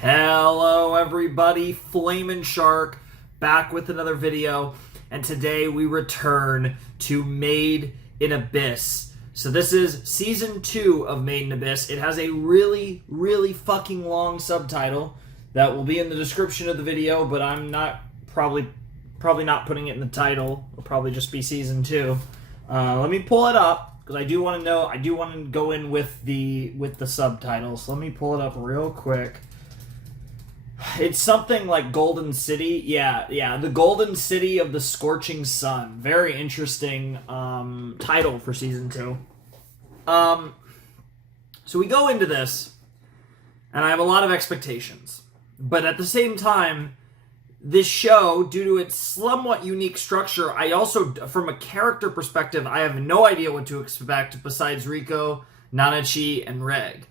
Hello everybody, Flamin' Shark back with another video, and today we return to Made in Abyss. So this is season 2 of Made in Abyss. It has a really fucking long subtitle that will be in the description of the video, but I'm not probably not putting it in the title. It'll probably just be season 2. Let me pull it up because I do want to go in with the subtitles. Let me pull it up real quick. It's something like Golden City. Yeah, the Golden City of the Scorching Sun. Very interesting title for season 2. So we go into this, and I have a lot of expectations. But at the same time, this show, due to its somewhat unique structure, I also, from a character perspective, I have no idea what to expect besides Rico, Nanachi, and Reg.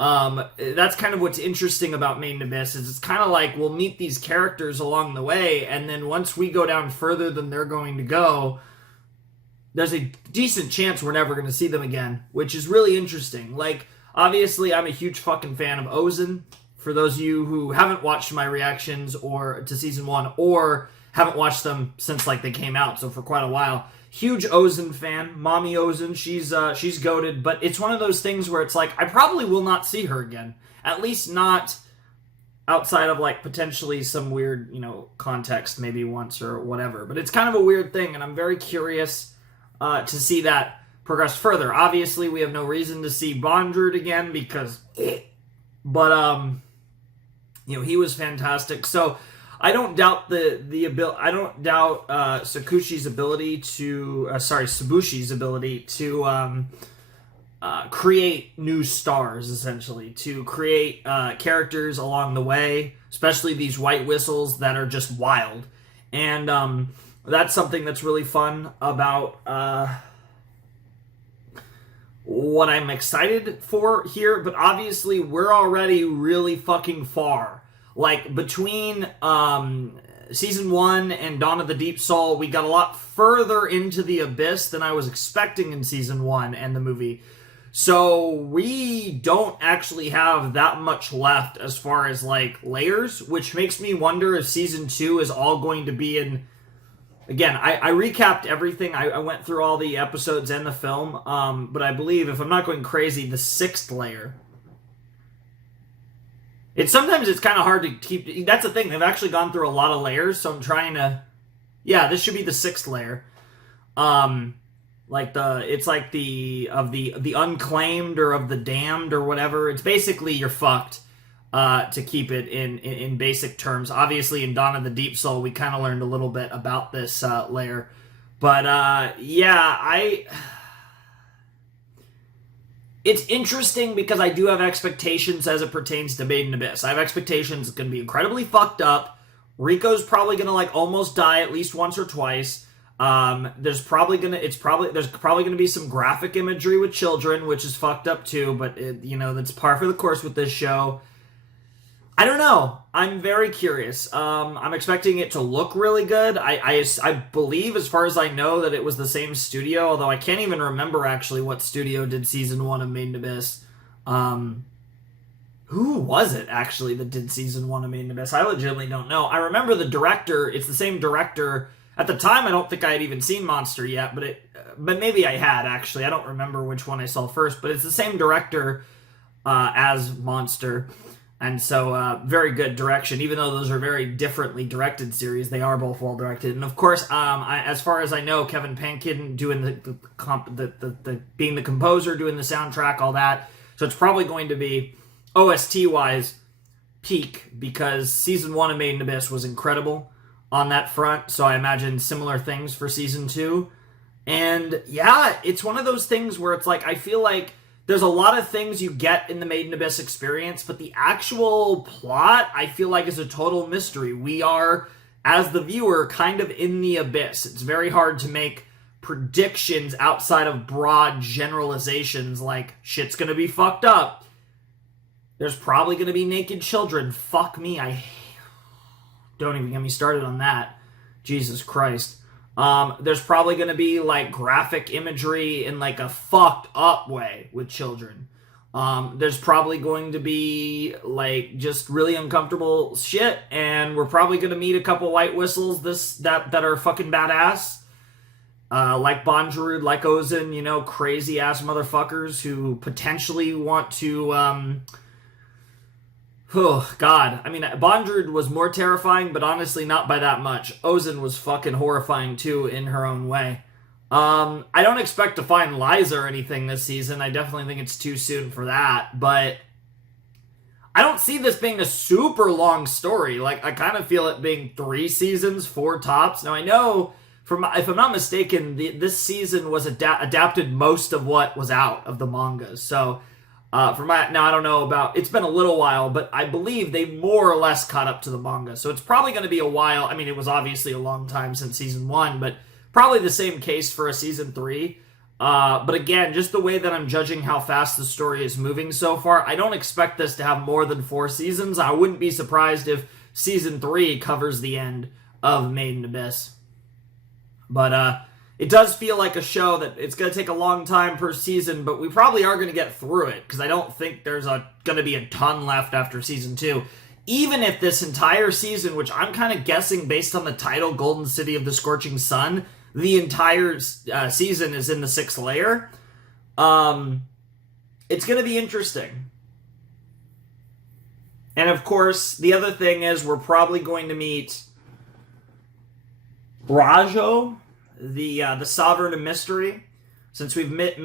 That's kind of what's interesting about Made in Abyss, is it's kind of like we'll meet these characters along the way, and then once we go down further than they're going to go, there's a decent chance we're never going to see them again, which is really interesting. Like, obviously, I'm a huge fucking fan of Ozen. For those of you who haven't watched my reactions or to season 1, or haven't watched them since like they came out, so for quite a while. Huge Ozen fan. Mommy Ozen, she's goated, but it's one of those things where it's like, I probably will not see her again. At least not outside of like potentially some weird, context, maybe once or whatever. But it's kind of a weird thing, and I'm very curious to see that progress further. Obviously, we have no reason to see Bondrewd again because... But, he was fantastic. So... I don't doubt Sabushi's ability to create new stars, essentially, to create characters along the way, especially these white whistles that are just wild. And that's something that's really fun about what I'm excited for here. But obviously, we're already really fucking far. Like, between Season 1 and Dawn of the Deep Soul, we got a lot further into the Abyss than I was expecting in Season 1 and the movie. So, we don't actually have that much left as far as, like, layers, which makes me wonder if Season 2 is all going to be in... Again, I recapped everything. I went through all the episodes and the film, but I believe, if I'm not going crazy, the 6th layer... Sometimes it's kind of hard to keep... That's the thing. They've actually gone through a lot of layers, so I'm trying to... Yeah, this should be the 6th layer. It's like the unclaimed or of the damned or whatever. It's basically you're fucked, to keep it in basic terms. Obviously, in Dawn of the Deep Soul, we kind of learned a little bit about this layer. But, It's interesting because I do have expectations as it pertains to Made in Abyss. I have expectations it's going to be incredibly fucked up. Rico's probably going to almost die at least once or twice. There's probably going to be some graphic imagery with children, which is fucked up too, but that's par for the course with this show. I don't know. I'm very curious. I'm expecting it to look really good. I believe, as far as I know, that it was the same studio, although I can't even remember actually what studio did Season 1 of Made in Abyss. Who was it, actually, that did Season 1 of Made in Abyss? I legitimately don't know. I remember the director. It's the same director. At the time, I don't think I had even seen Monster yet, but maybe I had, actually. I don't remember which one I saw first, but it's the same director as Monster. And so, very good direction. Even though those are very differently directed series, they are both well directed. And of course, as far as I know, Kevin Pankin doing being the composer, doing the soundtrack, all that. So it's probably going to be OST wise peak, because Season 1 of Made in Abyss was incredible on that front. So I imagine similar things for Season 2. And yeah, it's one of those things where it's like, I feel like there's a lot of things you get in the Made in Abyss experience, but the actual plot, I feel like, is a total mystery. We are, as the viewer, kind of in the abyss. It's very hard to make predictions outside of broad generalizations like, shit's gonna be fucked up. There's probably gonna be naked children. Fuck me, don't even get me started on that. Jesus Christ. There's probably going to be, graphic imagery in, a fucked up way with children. There's probably going to be like just really uncomfortable shit, and we're probably going to meet a couple white whistles that are fucking badass, like Bondrewd, like Ozen, you know, crazy ass motherfuckers who potentially want to. Oh God, I mean, Bondrewd was more terrifying, but honestly, not by that much. Ozen was fucking horrifying too in her own way. I don't expect to find Liza or anything this season. I definitely think it's too soon for that, but I don't see this being a super long story. Like, I kind of feel it being 3 seasons, 4 tops. Now, I know, if I'm not mistaken, this season was adapted most of what was out of the mangas. So, now I don't know about, it's been a little while, but I believe they more or less caught up to the manga. So it's probably going to be a while. I mean, it was obviously a long time since season 1, but probably the same case for a season 3. But again, just the way that I'm judging how fast the story is moving so far, I don't expect this to have more than 4 seasons. I wouldn't be surprised if season 3 covers the end of Made in Abyss. But it does feel like a show that it's going to take a long time per season, but we probably are going to get through it, because I don't think there's going to be a ton left after season 2. Even if this entire season, which I'm kind of guessing based on the title, Golden City of the Scorching Sun, the entire season is in the 6th layer, it's going to be interesting. And of course, the other thing is we're probably going to meet Rajo, the Sovereign of Mystery, since we've met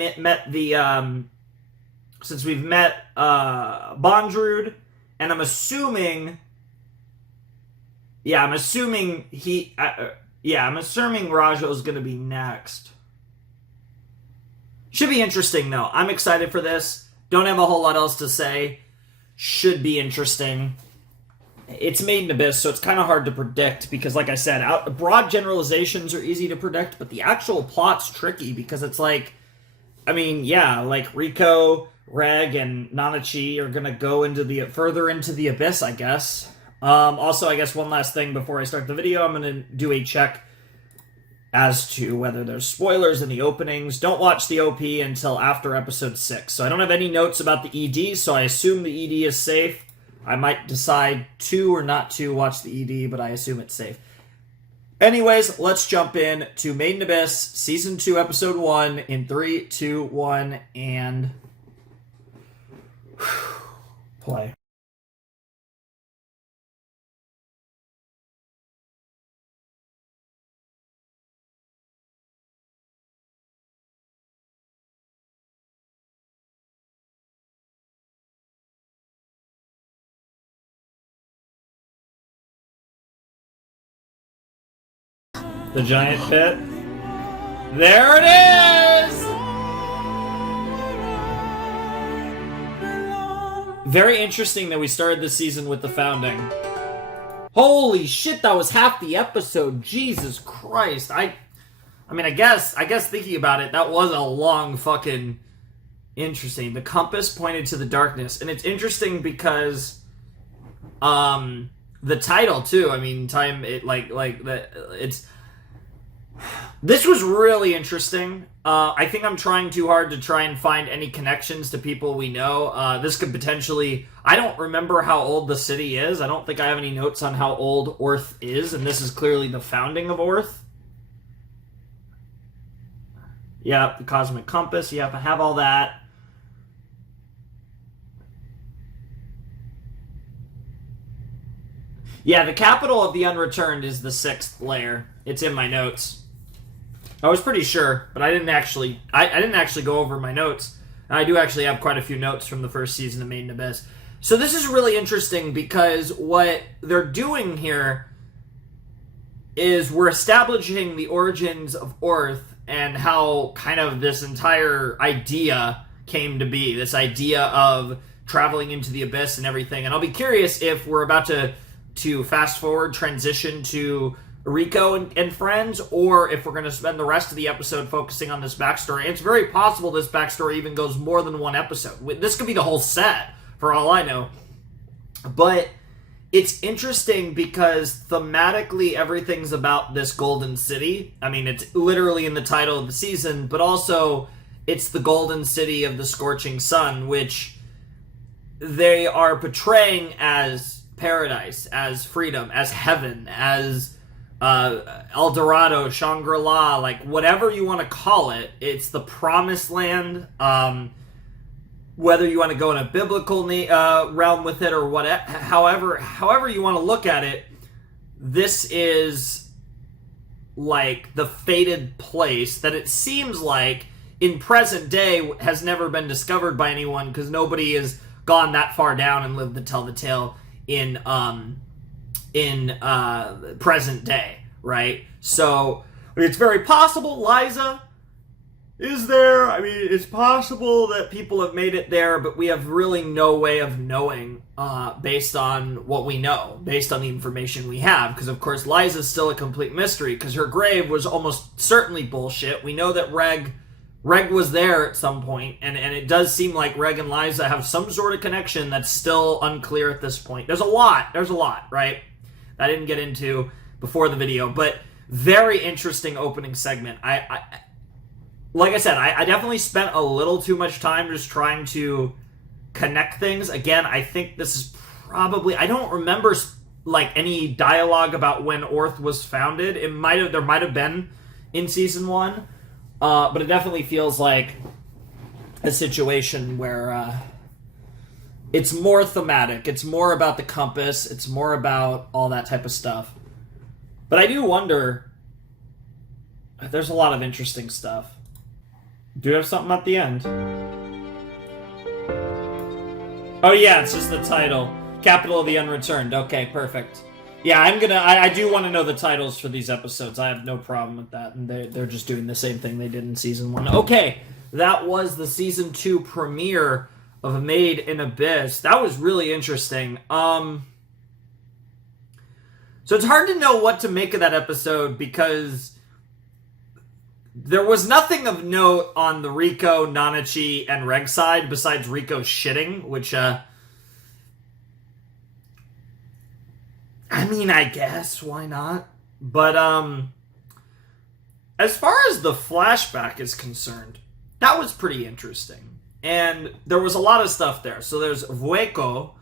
Bondrewd, and I'm assuming Rajo's gonna be next. Should be interesting though. I'm excited for this. Don't have a whole lot else to say. Should be interesting. It's Made in Abyss, so it's kind of hard to predict because, like I said, broad generalizations are easy to predict, but the actual plot's tricky because it's like, I mean, yeah, like Rico, Reg, and Nanachi are gonna go further into the Abyss, I guess. Also, I guess one last thing before I start the video, I'm gonna do a check as to whether there's spoilers in the openings. Don't watch the OP until after episode 6. So I don't have any notes about the ED, so I assume the ED is safe. I might decide to or not to watch the ED, but I assume it's safe. Anyways, let's jump in to Made in Abyss, Season 2, Episode 1, in 3, 2, 1, and play. The giant pit. There it is! Very interesting that we started this season with the founding. Holy shit, that was half the episode. Jesus Christ. I mean, I guess thinking about it, that was a long fucking interesting. The compass pointed to the darkness. And it's interesting because the title too, I mean, this was really interesting. I think I'm trying too hard to try and find any connections to people we know. This could potentially... I don't remember how old the city is. I don't think I have any notes on how old Orth is, and this is clearly the founding of Orth. Yeah, the Cosmic Compass. You have to have all that. Yeah, the capital of the Unreturned is the 6th layer. It's in my notes. I was pretty sure, but I didn't actually go over my notes. And I do actually have quite a few notes from the first season of Made in Abyss. So this is really interesting because what they're doing here is we're establishing the origins of Orth and how kind of this entire idea came to be. This idea of traveling into the Abyss and everything. And I'll be curious if we're about to fast forward, transition to Rico and friends, or if we're going to spend the rest of the episode focusing on this backstory. It's very possible this backstory even goes more than one episode. This could be the whole set, for all I know. But it's interesting because thematically everything's about this golden city. I mean, it's literally in the title of the season, but also it's the golden city of the scorching sun, which they are portraying as paradise, as freedom, as heaven, as El Dorado, Shangri-La, like whatever you want to call it. It's the promised land. Whether you want to go in a biblical realm with it or whatever, however you want to look at it, this is like the fated place that it seems like in present day has never been discovered by anyone, because nobody has gone that far down and lived to tell the tale in present day, right? So it's very possible Liza is there. I mean, it's possible that people have made it there, but we have really no way of knowing based on what we know, based on the information we have, because of course Liza's still a complete mystery, because her grave was almost certainly bullshit. We know that Reg was there at some point, and it does seem like Reg and Liza have some sort of connection that's still unclear at this point. There's a lot, right? That I didn't get into before the video, but very interesting opening segment. Like I said, I definitely spent a little too much time just trying to connect things. Again, I think this is probably... I don't remember like any dialogue about when Orth was founded. There might have been in season 1, but it definitely feels like a situation where it's more thematic. It's more about the compass. It's more about all that type of stuff. But I do wonder... There's a lot of interesting stuff. Do you have something at the end? Oh yeah, it's just the title. Capital of the Unreturned. Okay, perfect. Yeah, I do want to know the titles for these episodes. I have no problem with that. And they're just doing the same thing they did in season 1. Okay, that was the season 2 premiere of Made in Abyss. That was really interesting. So it's hard to know what to make of that episode, because there was nothing of note on the Rico, Nanachi, and Reg side besides Rico shitting, which, I mean, I guess, why not? But, as far as the flashback is concerned, that was pretty interesting. And there was a lot of stuff there. So there's Vueko,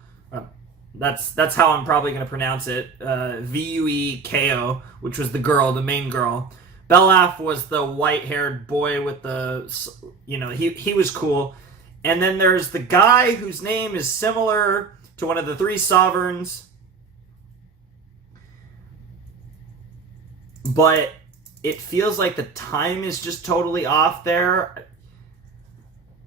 that's how I'm probably going to pronounce it, Vueko, which was the main girl. Belaf was the white-haired boy with the, he was cool. And then there's the guy whose name is similar to one of the 3 sovereigns. But it feels like the time is just totally off there.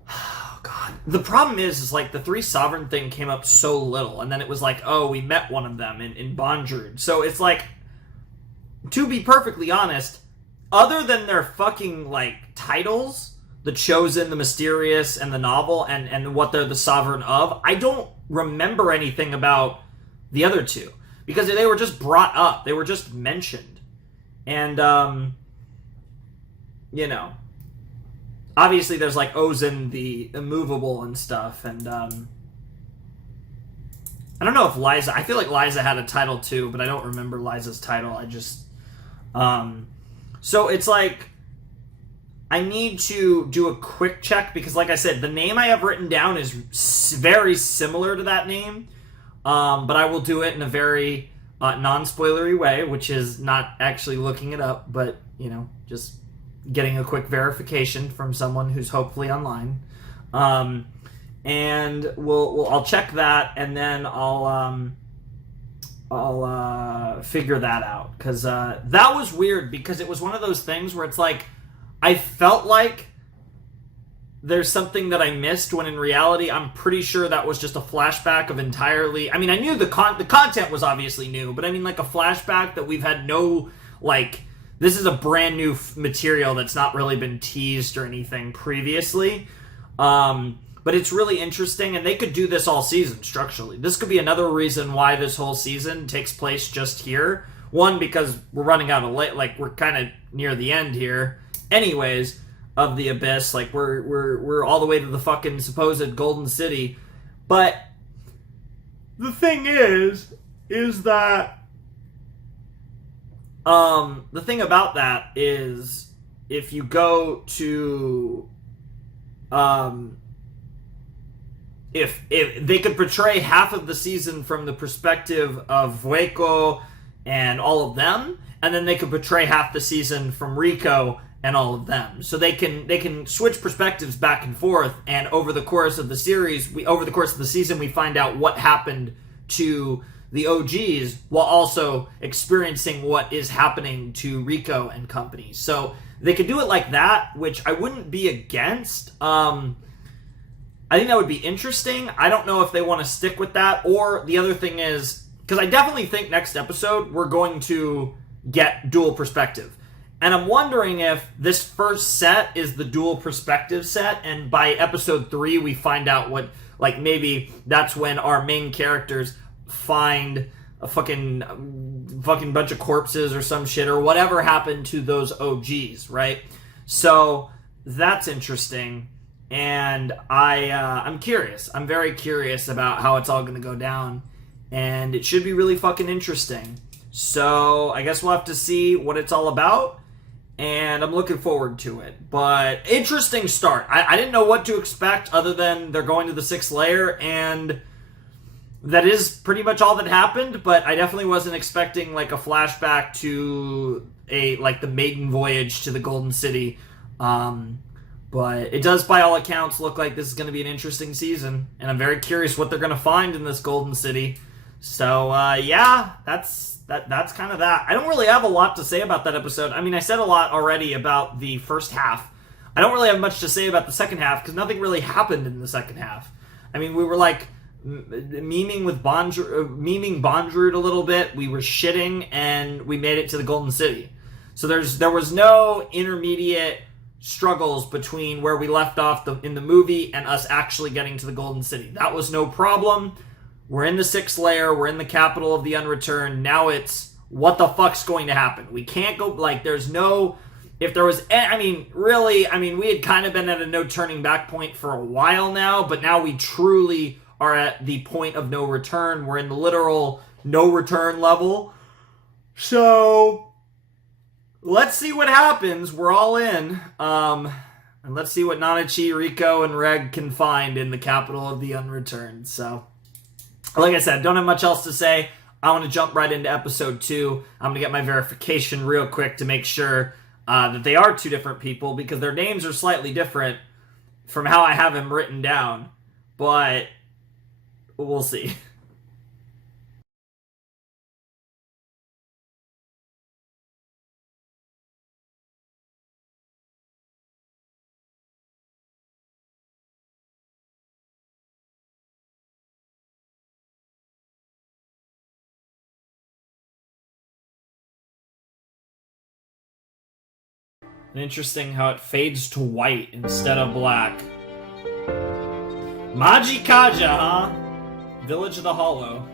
Oh, God. The problem is like the 3 sovereign thing came up so little. And then it was like, oh, we met one of them in Bondrewd. So it's like, to be perfectly honest... Other than their fucking, like, titles, The Chosen, The Mysterious, and The Novel, and what they're the sovereign of, I don't remember anything about the other 2. Because they were just brought up. They were just mentioned. And, obviously there's, like, Ozen, the immovable and stuff, and, I don't know if Liza... I feel like Liza had a title, too, but I don't remember Liza's title. I just, So it's like, I need to do a quick check, because like I said, the name I have written down is very similar to that name, but I will do it in a very non-spoilery way, which is not actually looking it up, but, just getting a quick verification from someone who's hopefully online. And I'll check that, and then I'll figure that out, because that was weird, because it was one of those things where it's like, I felt like there's something that I missed, when in reality I'm pretty sure that was just a flashback of entirely... I mean, I knew the content was obviously new, but I mean like a flashback that we've had no, like, this is a brand new material that's not really been teased or anything previously. But it's really interesting, and they could do this all season, structurally. This could be another reason why this whole season takes place just here. One, because we're running out of like, we're kind of near the end here, anyways, of the Abyss. Like, we're all the way to the fucking supposed Golden City. But the thing is that, the thing about that is, if you go to if they could portray half of the season from the perspective of Vueko and all of them, and then they could portray half the season from Rico and all of them. So they can switch perspectives back and forth, and over the course of the season, we find out what happened to the OGs while also experiencing what is happening to Rico and company. So they could do it like that, which I wouldn't be against. I think that would be interesting. I don't know if they want to stick with that, or the other thing is, because I definitely think next episode we're going to get dual perspective. And I'm wondering if this first set is the dual perspective set, and by episode 3 we find out what, like, maybe that's when our main characters find a fucking bunch of corpses or some shit, or whatever happened to those OGs, right? So that's interesting, and I'm curious. I'm very curious about how it's all going to go down, and it should be really fucking interesting. So I guess we'll have to see what it's all about, and I'm looking forward to it. But interesting start. I didn't know what to expect other than they're going to the 6th layer, and that is pretty much all that happened, but I definitely wasn't expecting like a flashback to the maiden voyage to the Golden City. But it does, by all accounts, look like this is going to be an interesting season, and I'm very curious what they're going to find in this Golden City. So yeah, that's kind of that. I don't really have a lot to say about that episode. I mean, I said a lot already about the first half. I don't really have much to say about the second half because nothing really happened in the second half. I mean, we were like memeing Bondrewd a little bit. We were shitting, and we made it to the Golden City. So there was no intermediate struggles between where we left off in the movie and us actually getting to the Golden City. That was no problem. We're in the 6th layer. We're in the capital of the Unreturned. Now it's what the fuck's going to happen. We can't go, like, there's no, if there was, I mean, really, I mean, we had kind of been at a no turning back point for a while now, but now we truly are at the point of no return. We're in the literal no return level. So let's see what happens. We're all in. And let's see what Nanachi, Rico, and Reg can find in the capital of the Unreturned. So, like I said, don't have much else to say. I want to jump right into episode 2. I'm going to get my verification real quick to make sure that they are 2 different people, because their names are slightly different from how I have them written down. But we'll see. And interesting how it fades to white instead of black. Majikaja, huh? Village of the Hollow.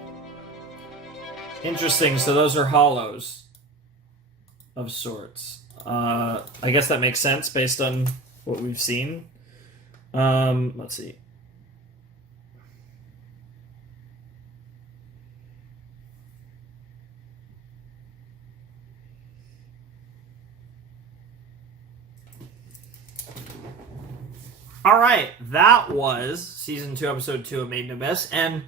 Interesting, so those are hollows of sorts. I guess that makes sense based on what we've seen. Let's see. All right, that was Season 2, Episode 2 of Made in Abyss, and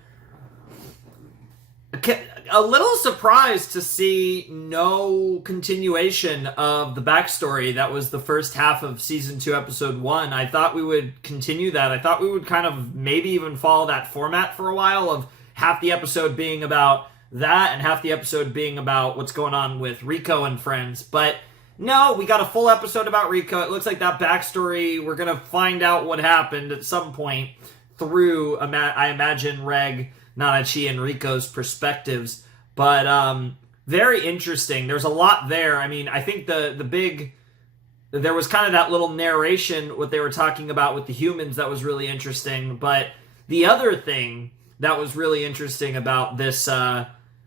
a little surprised to see no continuation of the backstory that was the first half of Season 2, Episode 1. I thought we would continue that. I thought we would kind of maybe even follow that format for a while, of half the episode being about that and half the episode being about what's going on with Rico and friends, but no, we got a full episode about Rico. It looks like that backstory, we're going to find out what happened at some point through, I imagine, Reg, Nanachi, and Rico's perspectives. But very interesting. There's a lot there. I mean, I think there was kind of that little narration, what they were talking about with the humans, that was really interesting. But the other thing that was really interesting about this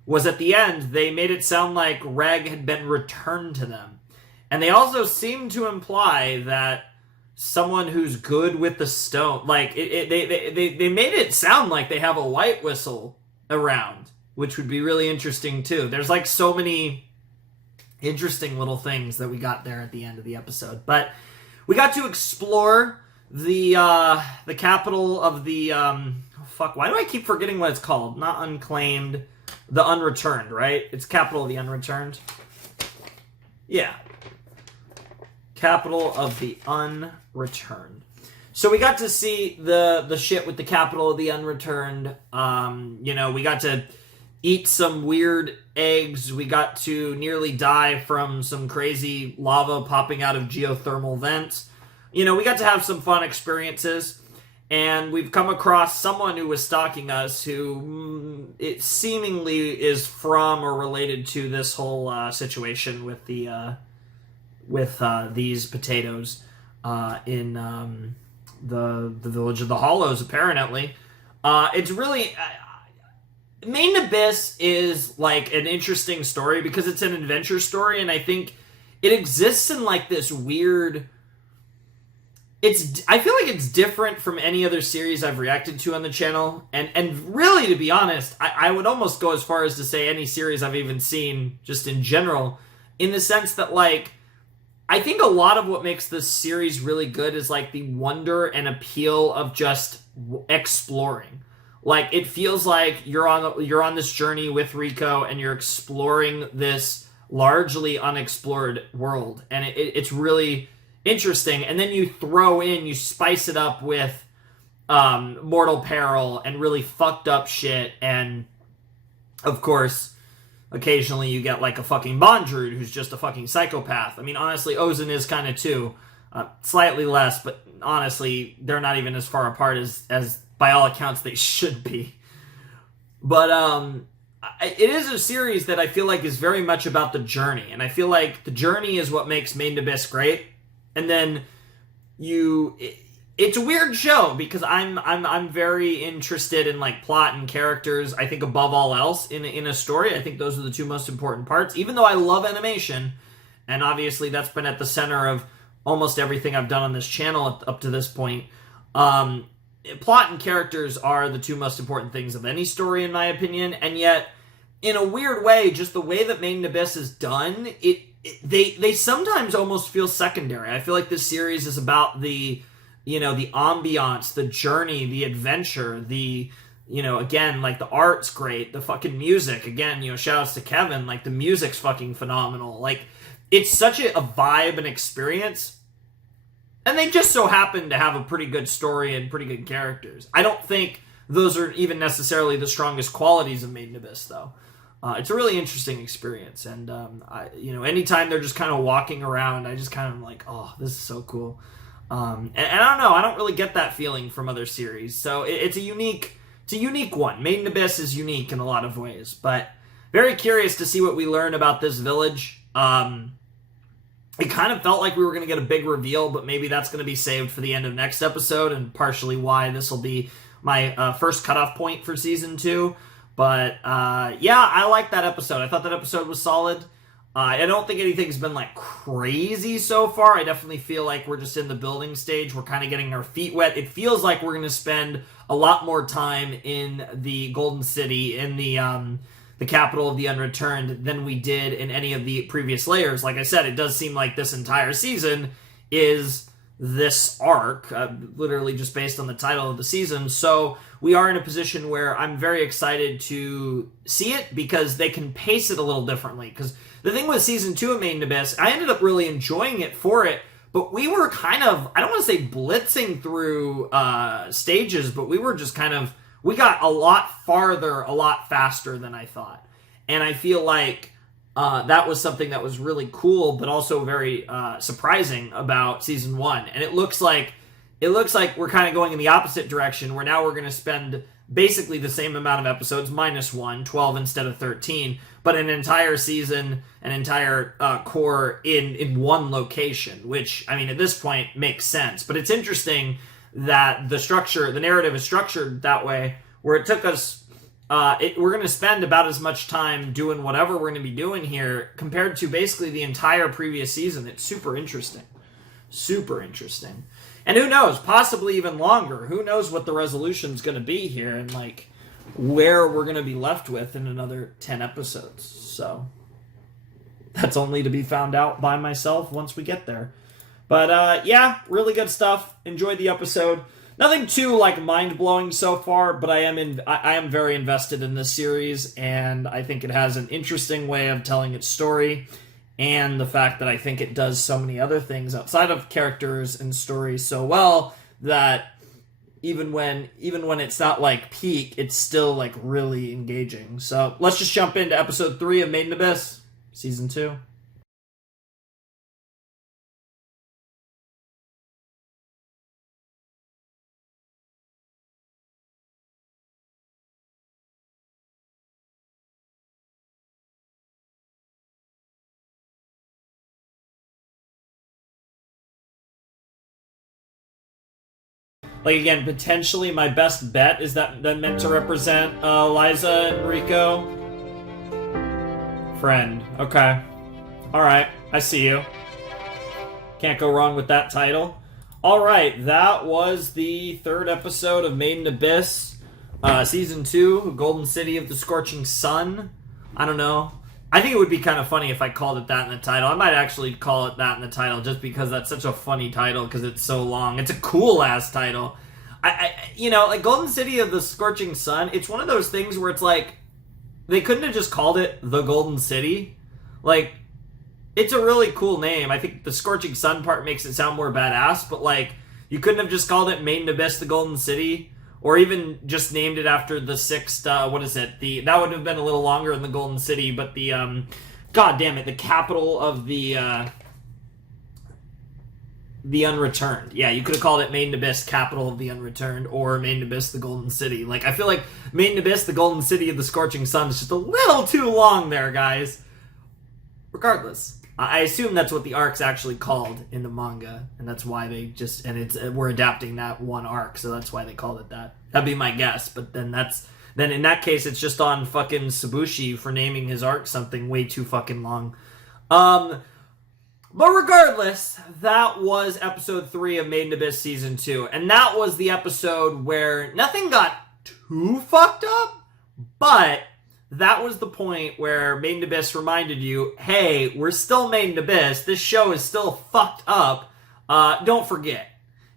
was at the end, they made it sound like Reg had been returned to them. And they also seem to imply that someone who's good with the stone, like, they made it sound like they have a light whistle around, which would be really interesting too. There's like so many interesting little things that we got there at the end of the episode. But we got to explore the capital of the fuck. Why do I keep forgetting what it's called? Not Unclaimed, the Unreturned, right? It's capital of the Unreturned. Yeah, capital of the Unreturned. So we got to see the shit with the capital of the Unreturned. We got to eat some weird eggs. We got to nearly die from some crazy lava popping out of geothermal vents. We got to have some fun experiences. And we've come across someone who was stalking us who it seemingly is from or related to this whole situation with these potatoes in the Village of the Hollows, apparently. It's really... Main Abyss is, like, an interesting story because it's an adventure story, and I think it exists in, like, this weird... I feel like it's different from any other series I've reacted to on the channel, and really, to be honest, I would almost go as far as to say any series I've even seen, just in general, in the sense that, like, I think a lot of what makes this series really good is, like, the wonder and appeal of just exploring. Like, it feels like you're on this journey with Rico, and you're exploring this largely unexplored world, and it's really interesting. And then you spice it up with mortal peril and really fucked up shit, and of course, occasionally you get like a fucking Bondrewd who's just a fucking psychopath. I mean, honestly, Ozen is kind of too. Slightly less, but honestly, they're not even as far apart as by all accounts they should be. But it is a series that I feel like is very much about the journey, and I feel like the journey is what makes Main Abyss great. And then it's a weird show because I'm very interested in like plot and characters. I think above all else in a story, I think those are the two most important parts. Even though I love animation, and obviously that's been at the center of almost everything I've done on this channel up to this point. Plot and characters are the two most important things of any story, in my opinion. And yet, in a weird way, just the way that Main Abyss is done, they sometimes almost feel secondary. I feel like this series is about the ambiance, the journey, the adventure, again, like the art's great, the fucking music, again, shout outs to Kevin, like the music's fucking phenomenal. Like, it's such a vibe and experience. And they just so happen to have a pretty good story and pretty good characters. I don't think those are even necessarily the strongest qualities of Maiden Abyss, though. It's a really interesting experience, and anytime they're just kind of walking around, I just kind of like, oh, this is so cool. And I don't know, I don't really get that feeling from other series, so it's a unique one. Maiden Abyss is unique in a lot of ways, but very curious to see what we learn about this village. It kind of felt like we were going to get a big reveal, but maybe that's going to be saved for the end of next episode, and partially why this will be my first cutoff point for Season 2. But, I like that episode. I thought that episode was solid. I don't think anything's been, like, crazy so far. I definitely feel like we're just in the building stage. We're kind of getting our feet wet. It feels like we're going to spend a lot more time in the Golden City, in the capital of the Unreturned, than we did in any of the previous layers. Like I said, it does seem like this entire season is this arc, literally just based on the title of the season. So we are in a position where I'm very excited to see it because they can pace it a little differently. Because the thing with Season 2 of Maiden Abyss, I ended up really enjoying it for it, but we were kind of, I don't want to say blitzing through stages, but we were just kind of, we got a lot farther, a lot faster than I thought. And I feel like that was something that was really cool, but also very surprising about Season 1. And it looks like we're kind of going in the opposite direction, where now we're going to spend basically the same amount of episodes, minus 12 instead of 13, but an entire season, an entire core in one location, which, I mean, at this point makes sense. But it's interesting that the narrative is structured that way, where it took us, we're going to spend about as much time doing whatever we're going to be doing here compared to basically the entire previous season. It's super interesting. Super interesting. And who knows, possibly even longer. Who knows what the resolution's going to be here and, like, where we're going to be left with in another 10 episodes. So, that's only to be found out by myself once we get there. But yeah, really good stuff. Enjoyed the episode. Nothing too like mind-blowing so far, but I am very invested in this series, and I think it has an interesting way of telling its story, and the fact that I think it does so many other things outside of characters and stories so well that even when it's not like peak, it's still like really engaging. So let's just jump into episode 3 of Made in Abyss, season 2. Like, again, potentially my best bet is that meant to represent Liza and Rico. Friend. Okay. Alright, I see you. Can't go wrong with that title. Alright, that was the 3rd episode of Made in Abyss, Season 2, Golden City of the Scorching Sun. I don't know. I think it would be kind of funny if I called it that in the title. I might actually call it that in the title just because that's such a funny title because it's so long. It's a cool-ass title. Like Golden City of the Scorching Sun, it's one of those things where it's like, they couldn't have just called it The Golden City. Like, it's a really cool name. I think the Scorching Sun part makes it sound more badass, but like, you couldn't have just called it Made in Abyss the Golden City, or even just named it after the 6th, that would have been a little longer than the Golden City, but the, god damn it, the capital of the Unreturned. Yeah, you could have called it Made in Abyss, capital of the Unreturned, or Made in Abyss the Golden City. Like, I feel like Made in Abyss the Golden City of the Scorching Sun is just a little too long there, guys. Regardless, I assume that's what the arc's actually called in the manga, and that's why they just, we're adapting that one arc, so that's why they called it that. That'd be my guess, but then in that case, it's just on fucking Tsubushi for naming his arc something way too fucking long. But regardless, that was episode 3 of Made in Abyss season 2, and that was the episode where nothing got too fucked up, but that was the point where Made in Abyss reminded you, hey, we're still Made in Abyss. This show is still fucked up. Don't forget.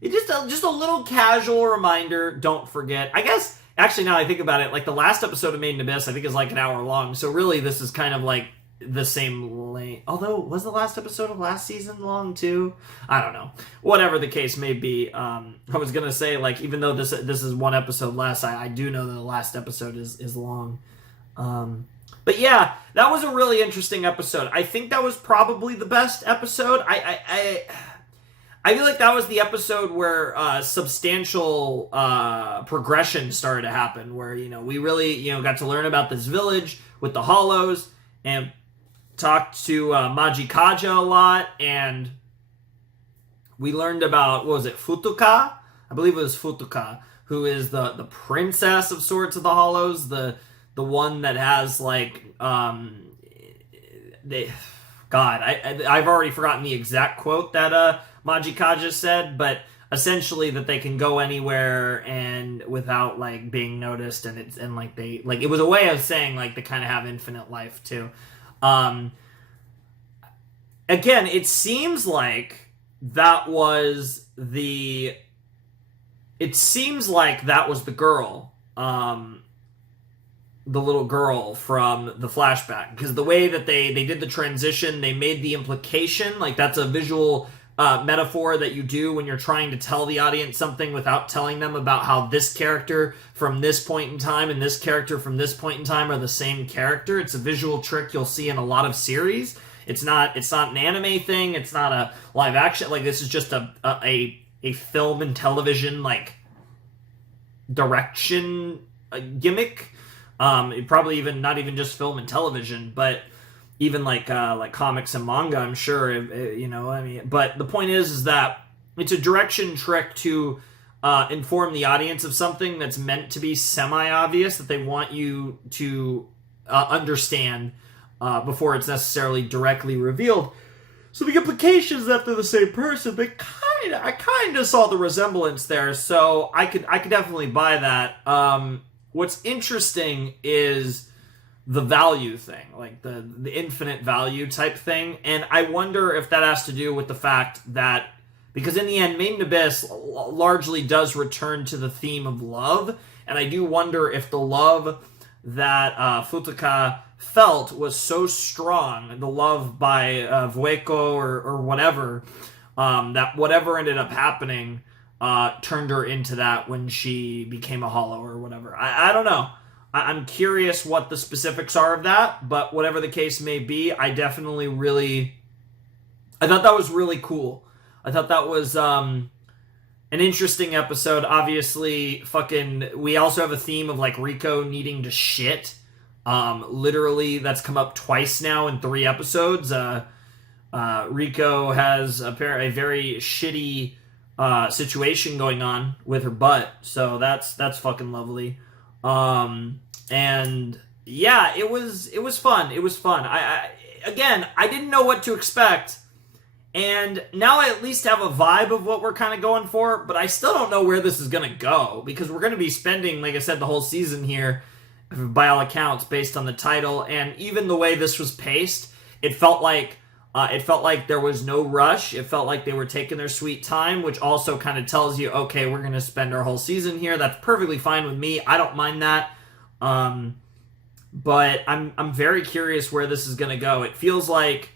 It's just a little casual reminder. Don't forget. I guess, actually, now I think about it, like the last episode of Made in Abyss, I think is like an hour long. So really, this is kind of like the same length. Although, was the last episode of last season long too? I don't know. Whatever the case may be. I was gonna say, like, even though this is one episode less, I do know that the last episode is long. But yeah, that was a really interesting episode. I think that was probably the best episode. I feel like that was the episode where substantial progression started to happen, where, we really, got to learn about this village with the Hollows and talked to Maji Kaja a lot, and we learned about, what was it, Futuka? I believe it was Futuka, who is the princess of Swords of the Hollows, the one that has, like, I've already forgotten the exact quote that Maji Kaja said, but essentially that they can go anywhere and without, like, being noticed, and it was a way of saying, like, they kind of have infinite life too. Again, it seems like that was the girl, the little girl from the flashback, because the way that they did the transition, they made the implication, like, that's a visual metaphor that you do when you're trying to tell the audience something without telling them about how this character from this point in time and this character from this point in time are the same character. It's a visual trick you'll see in a lot of series. It's not an anime thing. It's not a live action. Like, this is just a film and television, like, direction gimmick. Probably even not even just film and television, but even like comics and manga, I'm sure, but the point is that it's a direction trick to inform the audience of something that's meant to be semi-obvious, that they want you to understand before it's necessarily directly revealed. So the implication is that they're the same person, but I kind of saw the resemblance there, so I could definitely buy that. What's interesting is the value thing, like the infinite value type thing, and I wonder if that has to do with the fact that Because in the end, Made in Abyss largely does return to the theme of love, and I do wonder if the love that Futaka felt was so strong, the love by Vueko or whatever, that whatever ended up happening turned her into that when she became a hollow or whatever. I don't know. I'm curious what the specifics are of that, but whatever the case may be, I thought that was really cool. I thought that was an interesting episode. Obviously, we also have a theme of like Rico needing to shit. Literally, that's come up twice now in 3 episodes. Rico has a very shitty situation going on with her butt, so that's fucking lovely. And yeah, it was fun. It was fun. I didn't know what to expect. And now I at least have a vibe of what we're kind of going for, but I still don't know where this is going to go, because we're going to be spending, like I said, the whole season here, by all accounts, based on the title, and even the way this was paced, it felt like there was no rush. It felt like they were taking their sweet time, which also kind of tells you, okay, we're going to spend our whole season here. That's perfectly fine with me. I don't mind that. But I'm very curious where this is going to go. It feels like,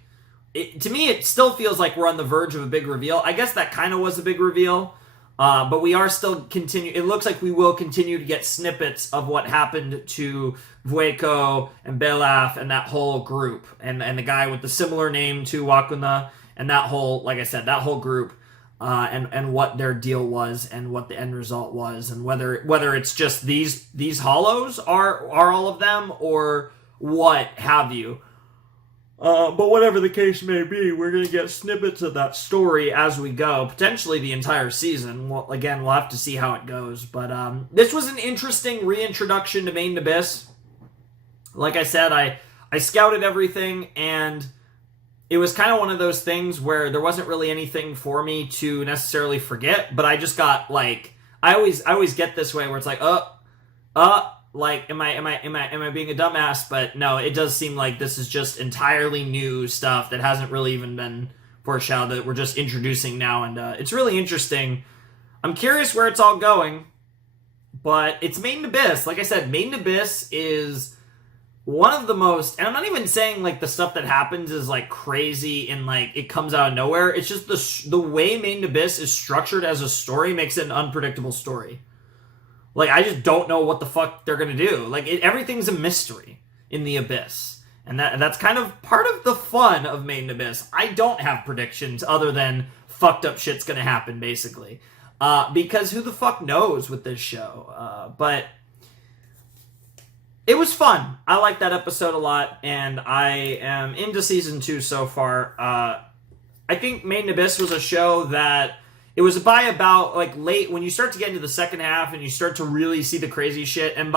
to me, it still feels like we're on the verge of a big reveal. I guess that kind of was a big reveal. But we are still it looks like we will continue to get snippets of what happened to Vueko and Belaf and that whole group, and the guy with the similar name to Wakuna, and that whole, like I said, that whole group, and what their deal was and what the end result was, and whether it's just these hollows are all of them or what have you. But whatever the case may be, we're going to get snippets of that story as we go. Potentially the entire season. Well, again, we'll have to see how it goes. But this was an interesting reintroduction to Made in Abyss. Like I said, I scouted everything, and it was kind of one of those things where there wasn't really anything for me to necessarily forget. But I just got, like, I always get this way where it's like, like, am I being a dumbass? But no, it does seem like this is just entirely new stuff that hasn't really even been foreshadowed, that we're just introducing now, and it's really interesting. I'm curious where it's all going, but it's Made in Abyss. Like I said, Made in Abyss is one of the most, and I'm not even saying like the stuff that happens is like crazy and like it comes out of nowhere. It's just the way Made in Abyss is structured as a story makes it an unpredictable story. Like, I just don't know what the fuck they're going to do. Like, everything's a mystery in the Abyss. And that's kind of part of the fun of Made in Abyss. I don't have predictions other than fucked up shit's going to happen, basically. Because who the fuck knows with this show? But it was fun. I liked that episode a lot, and I am into season 2 so far. I think Made in Abyss was a show that it was by about, like, late, when you start to get into the second half and you start to really see the crazy shit, and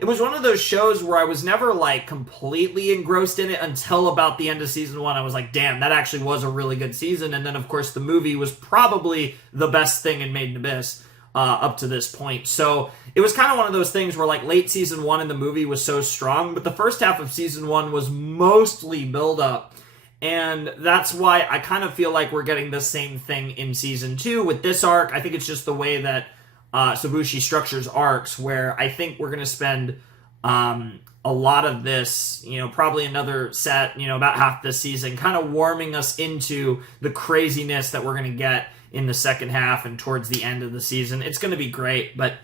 it was one of those shows where I was never, like, completely engrossed in it until about the end of season 1. I was like, damn, that actually was a really good season, and then, of course, the movie was probably the best thing in Made in Abyss up to this point. So, it was kind of one of those things where, like, late season 1 in the movie was so strong, but the first half of season 1 was mostly build-up. And that's why I kind of feel like we're getting the same thing in Season 2 with this arc. I think it's just the way that Sabushi structures arcs, where I think we're going to spend a lot of this, probably another set, about half this season, kind of warming us into the craziness that we're going to get in the second half and towards the end of the season. It's going to be great, but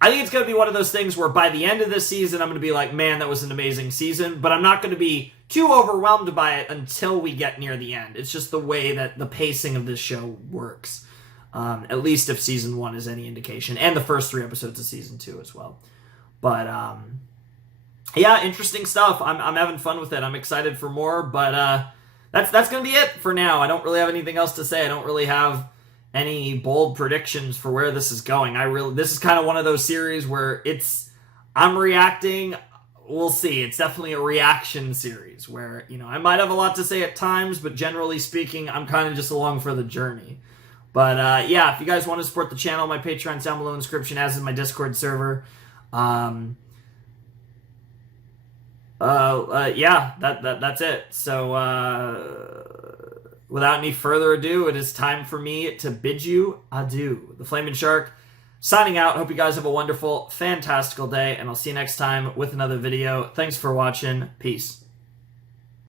I think it's going to be one of those things where by the end of this season, I'm going to be like, man, that was an amazing season, but I'm not going to be too overwhelmed by it until we get near the end. It's just the way that the pacing of this show works. At least if season 1 is any indication, and the first 3 episodes of season 2 as well. But yeah, interesting stuff. I'm having fun with it. I'm excited for more, but that's going to be it for now. I don't really have anything else to say. I don't really have any bold predictions for where this is going. This is kind of one of those series where I'm reacting. We'll see. It's definitely a reaction series where, I might have a lot to say at times, but generally speaking, I'm kind of just along for the journey. But yeah, if you guys want to support the channel, my Patreon's down below in the description, as is my Discord server. Yeah, that's it. So, without any further ado, it is time for me to bid you adieu. The Flaming Shark signing out. Hope you guys have a wonderful, fantastical day, and I'll see you next time with another video. Thanks for watching. Peace.